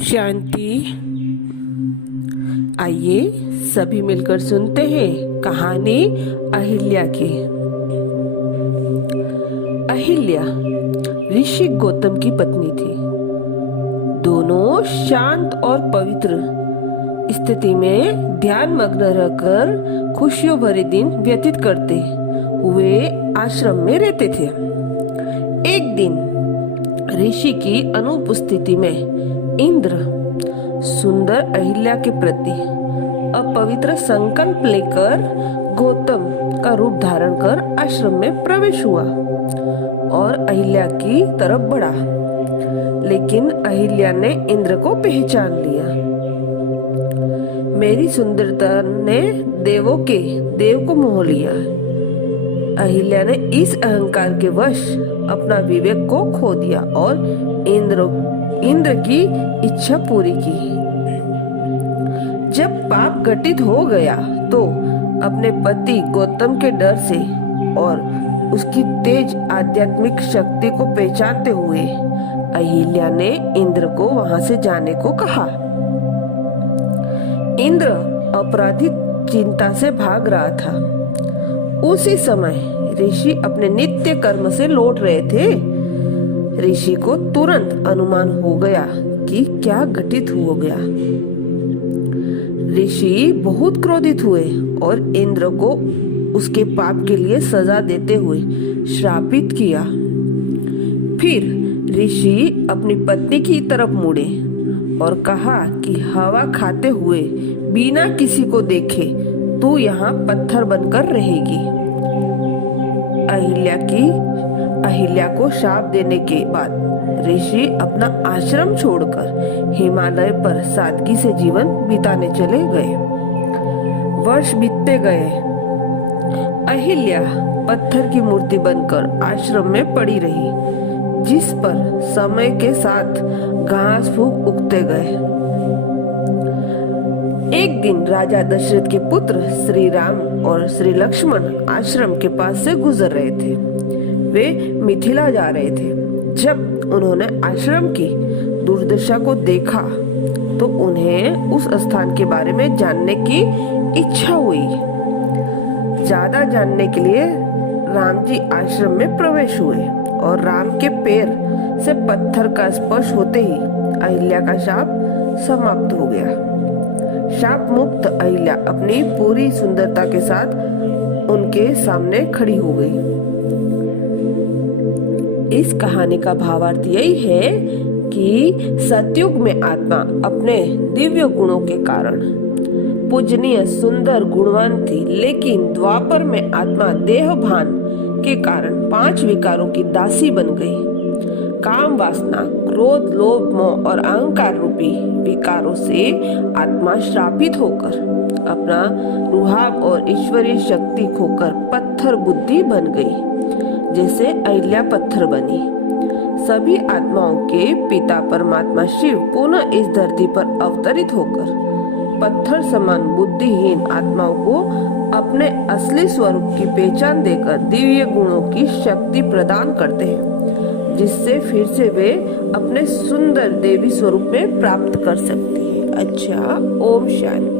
शांति। आइए सभी मिलकर सुनते हैं कहानी अहिल्या की। अहिल्या ऋषि गौतम की पत्नी थी। दोनों शांत और पवित्र स्थिति में ध्यान मग्न रहकर खुशियों भरे दिन व्यतीत करते हुए आश्रम में रहते थे। एक दिन ऋषि की अनुपस्थिति में इंद्र सुंदर अहिल्या के प्रति अपवित्र संकल्प लेकर गौतम का रूप धारण कर आश्रम में प्रवेश हुआ और अहिल्या की तरफ बढ़ा। लेकिन अहिल्या ने इंद्र को पहचान लिया। मेरी सुंदरता ने देव को मोह लिया। अहिल्या ने इस अहंकार के वश अपना विवेक को खो दिया और इंद्र की इच्छा पूरी की। जब पाप घटित हो गया तो अपने पति गौतम के डर से और उसकी तेज आध्यात्मिक शक्ति को पहचानते हुए अहिल्या ने इंद्र को वहां से जाने को कहा। इंद्र अपराधिक चिंता से भाग रहा था। उसी समय ऋषि अपने नित्य कर्म से लौट रहे थे। ऋषि को तुरंत अनुमान हो गया कि क्या घटित हो गया। ऋषि बहुत क्रोधित हुए और इंद्र को उसके पाप के लिए सजा देते हुए श्रापित किया। फिर ऋषि अपनी पत्नी की तरफ मुड़े और कहा कि हवा खाते हुए बिना किसी को देखे तू यहाँ पत्थर बनकर रहेगी। अहिल्या को शाप देने के बाद ऋषि अपना आश्रम छोड़कर हिमालय पर सादगी से जीवन बिताने चले गए। वर्ष बीतते गए। अहिल्या पत्थर की मूर्ति बनकर आश्रम में पड़ी रही, जिस पर समय के साथ घास फूस उगते गए। एक दिन राजा दशरथ के पुत्र श्री राम और श्री लक्ष्मण आश्रम के पास से गुजर रहे थे। वे मिथिला जा रहे थे। जब उन्होंने आश्रम की दुर्दशा को देखा तो उन्हें उस स्थान के बारे में जानने की इच्छा हुई। ज्यादा जानने के लिए राम जी आश्रम में प्रवेश हुए और राम के पैर से पत्थर का स्पर्श होते ही अहिल्या का शाप समाप्त हो गया। शाप मुक्त अहिल्या अपनी पूरी सुंदरता के साथ उनके सामने खड़ी हो गई। इस कहानी का भावार्थ यही है कि सतयुग में आत्मा अपने दिव्य गुणों के कारण पूजनीय, सुंदर, गुणवान थी, लेकिन द्वापर में आत्मा देह भान के कारण 5 विकारों की दासी बन गई। काम, वासना, क्रोध, लोभ, मोह और अहंकार रूपी विकारों से आत्मा श्रापित होकर अपना रुहाब और ईश्वरीय शक्ति खोकर पत्थर बुद्धि बन गई, जैसे अहिल्या पत्थर बनी। सभी आत्माओं के पिता परमात्मा शिव पुनः इस धरती पर अवतरित होकर पत्थर समान बुद्धिहीन आत्माओं को अपने असली स्वरूप की पहचान देकर दिव्य गुणों की शक्ति प्रदान करते हैं, जिससे फिर से वे अपने सुंदर देवी स्वरूप में प्राप्त कर सकती है। अच्छा, ओम शांति।